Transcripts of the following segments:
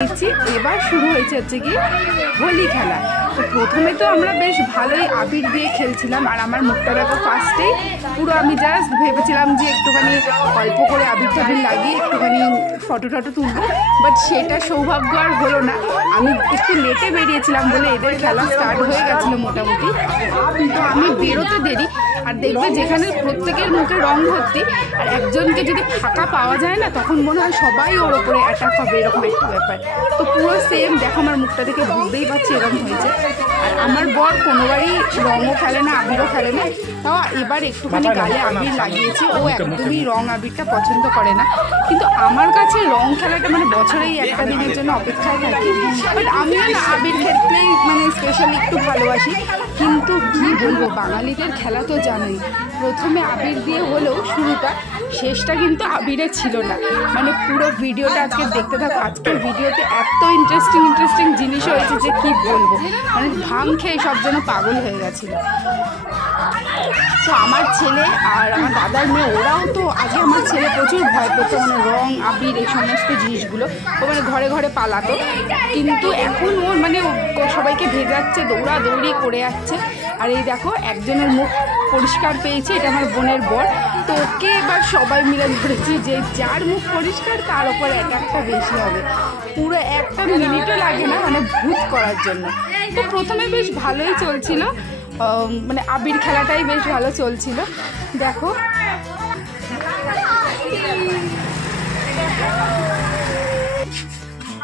এবার শুরু হয়েছে হচ্ছে কি হোলি খেলা। তো প্রথমে তো আমরা বেশ ভালোই আবির দিয়ে খেলছিলাম, আর আমার মুখটা দেখো ফার্স্টেই পুরো আমি জাস্ট ভেবেছিলাম যে একটুখানি অল্প করে আবির টাবির লাগিয়ে একটুখানি ফটো টটো তুলবো, বাট সেটা সৌভাগ্য আর হলো না। আমি একটু লেটে বেরিয়েছিলাম বলে এদের খেলা স্টার্ট হয়ে গেছিলো মোটামুটি, কিন্তু আমি বেরোতে দেরি। আর দেখবে যেখানে প্রত্যেকের মুখে রং ভর্তি আর একজনকে যদি ফাঁকা পাওয়া যায় না, তখন মনে হয় সবাই ওর ওপরে অ্যাটাক হবে, এরকম একটা ব্যাপার। তো পুরো সেম দেখো, আমার মুখটা দেখে বুঝতেই পারছি এরকম হয়েছে। আর আমার বর কোনোবারই রঙও খেলে না, আবিরও খেলে না, তাও এবার একটুখানি গালে আবির লাগিয়েছে। ও একদমই রং আবিরটা পছন্দ করে না, কিন্তু আমার কাছে রং খেলাটা মানে বছরেই একটা দিনের জন্য অপেক্ষায় থাকি। বাট আমিও না আবির ক্ষেত্রেই মানে স্পেশালি একটু ভালোবাসি। কিন্তু কী বলবো, বাঙালিদের খেলা তো জানোই, প্রথমে আবির দিয়ে হলেও শুরুটা, শেষটা কিন্তু আবিরে ছিল না। মানে পুরো ভিডিওটা আজকে দেখতে থাকো, আজকের ভিডিওতে এত ইন্টারেস্টিং জিনিস হয়েছে যে কি বলবো, মানে ভাং খেয়ে সব যেন পাগল হয়ে গেছিল। তো আমার ছেলে আর আমার দাদার মেয়ে ওরাও তো, আগে আমার ছেলে প্রচুর ভয় পেত মানে রং আবির এই সমস্ত জিনিসগুলো, ও মানে ঘরে ঘরে পালাতো। কিন্তু এখন ওর মানে সবাইকে ভেজাচ্ছে, দৌড়াদৌড়ি করে যাচ্ছে। আর এই দেখো একজনের মুখ পরিষ্কার পেয়েছে, এটা আমার বোনের বর। তো ওকে এবার সবাই মিলে ধরেছি যে যার মুখ পরিষ্কার তার ওপর এক একটা বেশি হবে। পুরো একটা মিনিটও লাগে না মানে ভূত করার জন্য। তো প্রথমে বেশ ভালোই চলছিল, মানে আবির খেলাটাই বেশ ভালো চলছিল। দেখো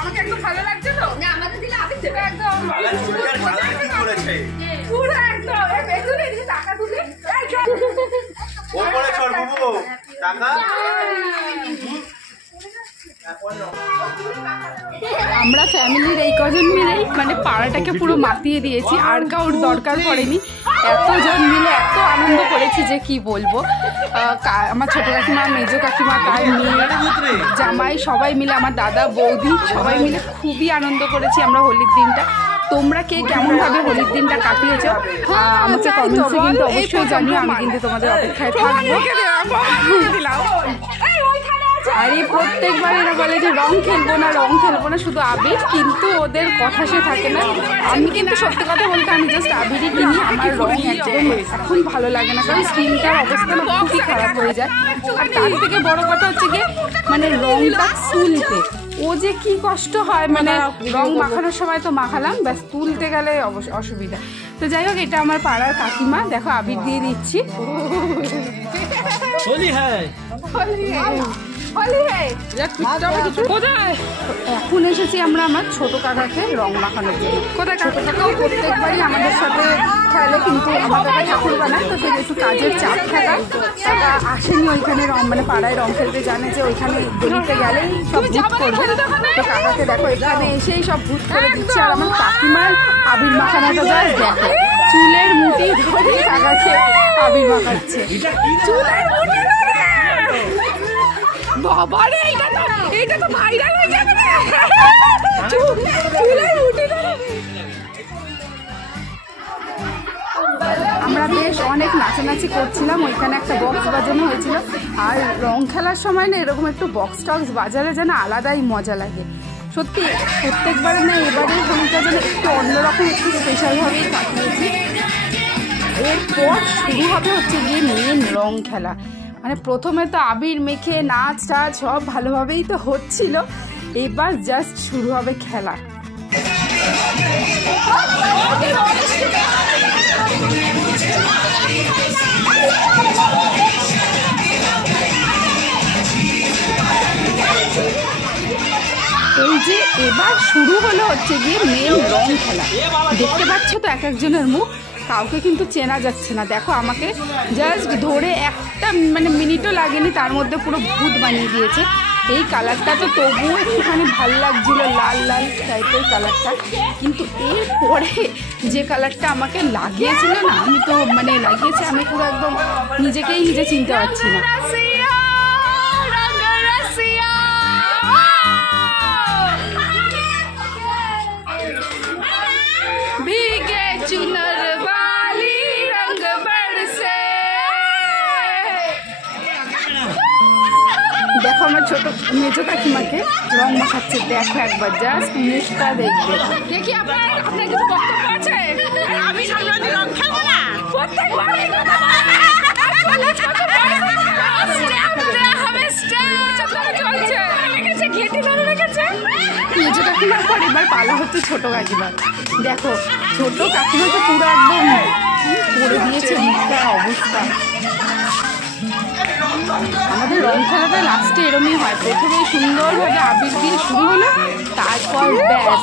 আমাকে একদম ভালো লাগছে তো, না আমাদের দিলে আবির থেকে একদম পুরো একদম পেছনে দিকে টাকা তুলে ওপরে চড় বুবু টাকা। আমরা ফ্যামিলির এই কজন মিলেই মানে পাড়াটাকে পুরো মাতিয়ে দিয়েছি, আর কাউর দরকার পড়েনি। এতজন মিলে এত আনন্দ করেছি যে কি বলবো। আমার ছোট কাকিমা, মেজো কাকিমা, তার মেয়ে, জামাই, সবাই মিলে, আমার দাদা বৌদি, সবাই মিলে খুবই আনন্দ করেছি আমরা হোলির দিনটা। তোমরা কে কেমনভাবে হোলির দিনটা কাটিয়েছো আমাকে কমেন্টসে কিন্তু অবশ্যই জানিও, আমি কিন্তু তোমাদের অপেক্ষায় থাকবো। আর এই প্রত্যেকবার এরা বলে যে রং খেলবো না শুধু আবির, কিন্তু ওদের কথা সে থাকে না। আমি কিন্তু সত্যি কথা বলতে আমি জাস্ট আবিরই কিনি, আমার রং একদম এখন ভালো লাগে না, কারণ স্কিনটার অবস্থা না খুবই খারাপ হয়ে যায়। আর তার থেকে বড় কথা হচ্ছে কি মানে রংটা তুলতে ও যে কি কষ্ট হয়, মানে রং মাখানোর সময় তো মাখালাম, ব্যাস তুলতে গেলে অসুবিধা। তো যাই হোক, এটা আমার পাড়ার কাকিমা, দেখো আবির দিয়ে দিচ্ছি। এখন এসেছি আমরা আমার ছোট কাকাকে রং মাখানোর জন্য। কোথায় ছোট কাকাও প্রত্যেকবারই আমাদের সাথে খেলে, কিন্তু আমার কাকা ঠাকুর বানায়, তো সেটা একটু কাজের চাপ থাকা কাকা আসেনি ওইখানে রং মানে পাড়ায় রং খেলতে, জানে যে ওইখানে গলিতে গেলেই সব ভূত করবে। তো কাকাকে দেখো এখানে এসেই সব ভূত করে দিচ্ছে। আর আমার কাকিমার আবির মাখানোটা যায় দেখো, চুলের মুঠি ধরে কাকাকে আবির মাখাচ্ছে। চুলের মুঠি বাবারে, এইটা তো ভাইরাল হয়ে যাবে না। আমরা বেশ অনেক নাচানাচি করছিলাম, ওইখানে একটা বক্স বাজানো হয়েছিল। আর রং খেলার সময় না এরকম একটু বক্স টক্স বাজালে যেন আলাদাই মজা লাগে সত্যি। প্রত্যেকবার না এবারে হোলিটা যেন একটু অন্যরকম, একটু স্পেশালভাবেই কাটিয়েছি। এরপর শুরু হবে হচ্ছে গিয়ে মেন রং খেলা। মানে প্রথমে তো আবির মেখে নাচ টাচ সব ভালোভাবেই তো হচ্ছিল, এবার জাস্ট শুরু হবে খেলা। এই যে এবার শুরু হলো হচ্ছে গিয়ে মেন রং খেলা। দেখতে পাচ্ছ তো এক একজনের মুখ, কাউকে কিন্তু চেনা যাচ্ছে না। দেখো আমাকে জাস্ট ধরে একটা মানে মিনিটও লাগেনি, তার মধ্যে পুরো ভূত বানিয়ে দিয়েছে। এই কালারটা তো তবুও একটুখানি ভালো লাগছিল, লাল লাল টাইপের কালারটা, কিন্তু এরপরে যে কালারটা আমাকে লাগিয়েছিল না, আমি তো মানে লাগিয়েছে আমি পুরো একদম নিজেকেই নিজে চিনতে পারছি না। দেখো আমার ছোট মেজো কাকিমাকে রং মাখাচ্ছে। দেখো একবার জাস্ট মুখটা দেখবে। দেখি আপনার কিছু বক্তব্য আছে? আমি সামনে রং খেলবো না। প্রত্যেকবার এই কথা মেজো কাকিমার পর এবার পালা হচ্ছে ছোট কাকিমার। দেখো ছোট কাকিমাকে পুরো একদম করে দিয়েছে মুখটা অবস্থা। আমাদের রং খেলাটা লাস্টে এরমই হয়, প্রথমে সুন্দরভাবে আবির দিয়ে শুরু হলো, তারপর ব্যাস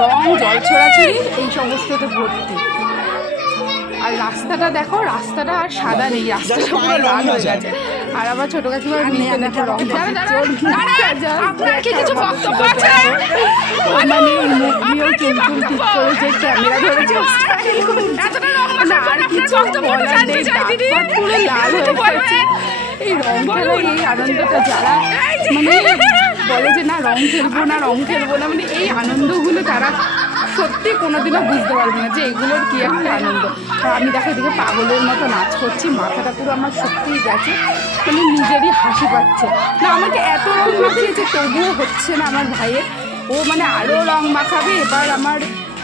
রং জল ছড়াছড়ি এই সমস্ততে ভর্তি। আর রাস্তাটা দেখো, রাস্তাটা আর সাদা নেই, রাস্তাটা পুরো লাল হয়ে গেছে। আর আবার ছোট কাকিমার মেয়ে দেখো রং আপনার কি কিছু বক্তব্য আছে? মানে মুখ দিয়েও চুলচুল ঠিক করেছে, ক্যামেরা ধরেছে, আর কিছু বলার নেই, পুরো লাল হয়ে গেছে। এই রং খেলা এই আনন্দটা যারা মানে বলে যে না রং খেলবো না রং খেলবো না, মানে এই আনন্দগুলো তারা সত্যি কোনোদিনও বুঝতে পারবে না যে এগুলোর কি একটা আনন্দ। আর আমি দেখো এদিকে পাগলের মতো নাচ করছি, মাথাটা পুরো আমার সত্যিই গেছে, মানে নিজেরই হাসি পাচ্ছে। না আমাকে এত রং মাখিয়েছে তবুও হচ্ছে না আমার ভাইয়ের, ও মানে আরও রং মাখাবে। এবার আমার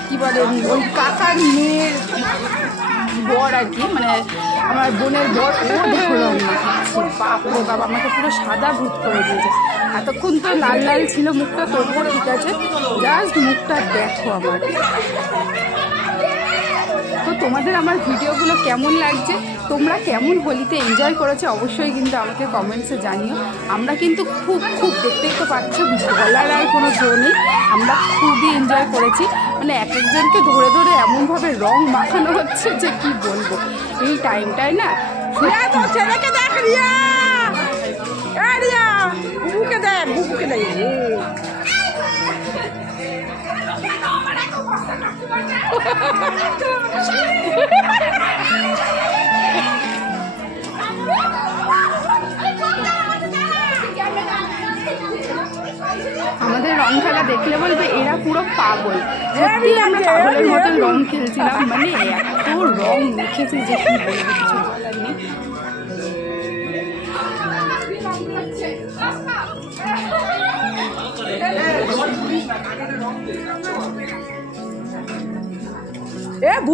কি বলে ওই কাকার মেয়ের বর আর কি, মানে আমার বোনের বর, ও দেখো রং মাখাচ্ছে। বাপরে বাবা আমাকে পুরো সাদা ভূত করে দিয়েছে। এতক্ষণ তো লাল লাল ছিল মুখটা, তবুও ঠিক আছে, জাস্ট মুখটা দেখো আমার। তো তোমাদের আমার ভিডিওগুলো কেমন লাগছে, তোমরা কেমন হোলিতে এনজয় করেছো অবশ্যই কিন্তু আমাকে কমেন্টসে জানিও। আমরা কিন্তু খুব দেখতেই তো পাচ্ছ, বলার আর কোনো জো নেই, আমরা খুবই এনজয় করেছি। মানে এক একজনকে ধরে ধরে এমনভাবে রং মাখানো হচ্ছে যে কি বলবো এই টাইমটায় না। ছেলেকে দেখ রিয়া, রিয়া বুবুকে দেখ, বুবুকে দেখ। আমাদের রং খেলা দেখলে বলবে এরা পুরো পাগল। সত্যি আমরা পাগলের মতো রং খেলছিলাম, মানে এত রং মেখেছি যে কি বলবো, কিছু বলার নেই।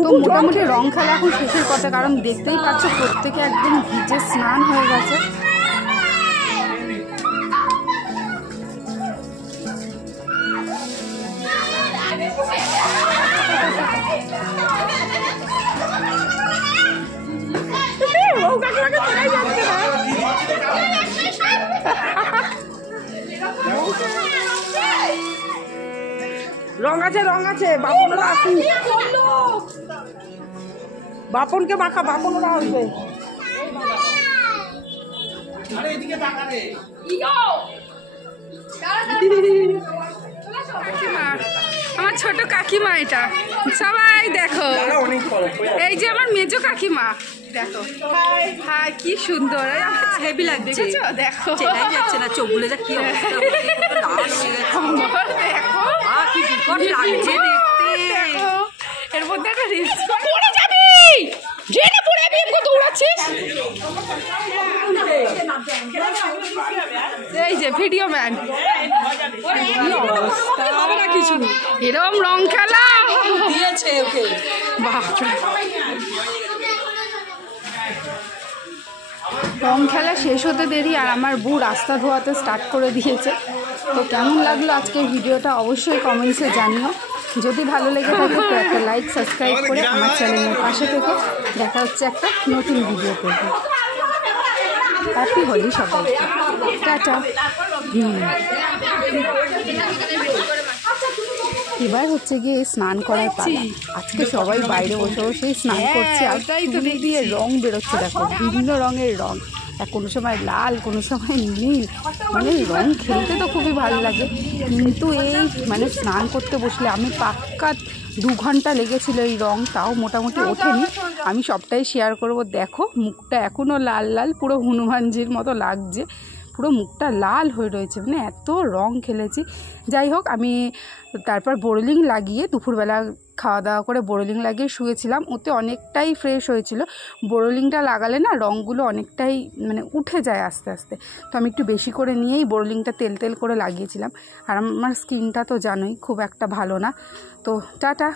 তো মোটামুটি রং খেলা এখন শেষের কথা, কারণ দেখতেই পাচ্ছ প্রত্যেকে একদম ভিজে স্নান হয়ে গেছে। রং আছে, রং আছে, বাপনরা আসুন, বাপনকে মাখা, বাপনরা আসবে। আমার ছোট কাকিমা, এটা সবাই দেখো, এই যে আমার মেজো কাকিমা, দেখো হ্যাঁ কি সুন্দর হেভি লাগছে, দেখো যাচ্ছে না চোখগুলো যা কি অবস্থা, দেখো এর মধ্যে একটা রিলস পড়ে যাবি, জেনে পড়ে যাবি, কত দৌড়াচ্ছিস, এই যে ভিডিও ম্যান, কিছু এরকম রং খেলা দিয়েছে ওকে। রং খেলা শেষ হতে দেরি আর আমার বউ রাস্তা ধোয়াতে স্টার্ট করে দিয়েছে। তো কেমন লাগলো আজকের ভিডিওটা অবশ্যই কমেন্টসে জানিও। যদি ভালো লেগে থাকে তো একটা লাইক সাবস্ক্রাইব করে আমার চ্যানেলের পাশে থেকে। দেখা হচ্ছে একটা নতুন ভিডিও করবো। হ্যাপি হোলি সবাইকে, টাটা। এবার হচ্ছে গিয়ে স্নান করার পালা। আজকে সবাই বাইরে বসে বসে স্নান করছে, আর তুলি দিয়ে রং বেরোচ্ছে, দেখো বিভিন্ন রঙের রং, কোনো সময় লাল, কোনো সময় নীল, মানে রং খেলতে তো খুবই ভালো লাগে। কিন্তু এই মানে স্নান করতে বসলে আমি পাক্কা 2 ঘন্টা লেগেছিল এই রং, তাও মোটামুটি ওঠেনি। আমি সবটাই শেয়ার করব। দেখো মুখটা এখনও লাল লাল, পুরো হনুমানজির মতো লাগছে, পুরো মুখটা লাল হয়ে রয়েছে, মানে এত রং খেলেছি। যাই হোক, আমি তারপর বোরলিং লাগিয়ে দুপুরবেলা খাওয়া দাওয়া করে বোরোলিং লাগিয়ে শুয়েছিলাম, ওতে অনেকটাই ফ্রেশ হয়েছিল। বোরোলিংটা লাগালে না রঙগুলো অনেকটাই মানে উঠে যায় আস্তে আস্তে, তো আমি একটু বেশি করে নিয়েই বোরোলিংটা তেল তেল করে লাগিয়েছিলাম। আর আমার স্কিনটা তো জানোই খুব একটা ভালো না। তো টাটা।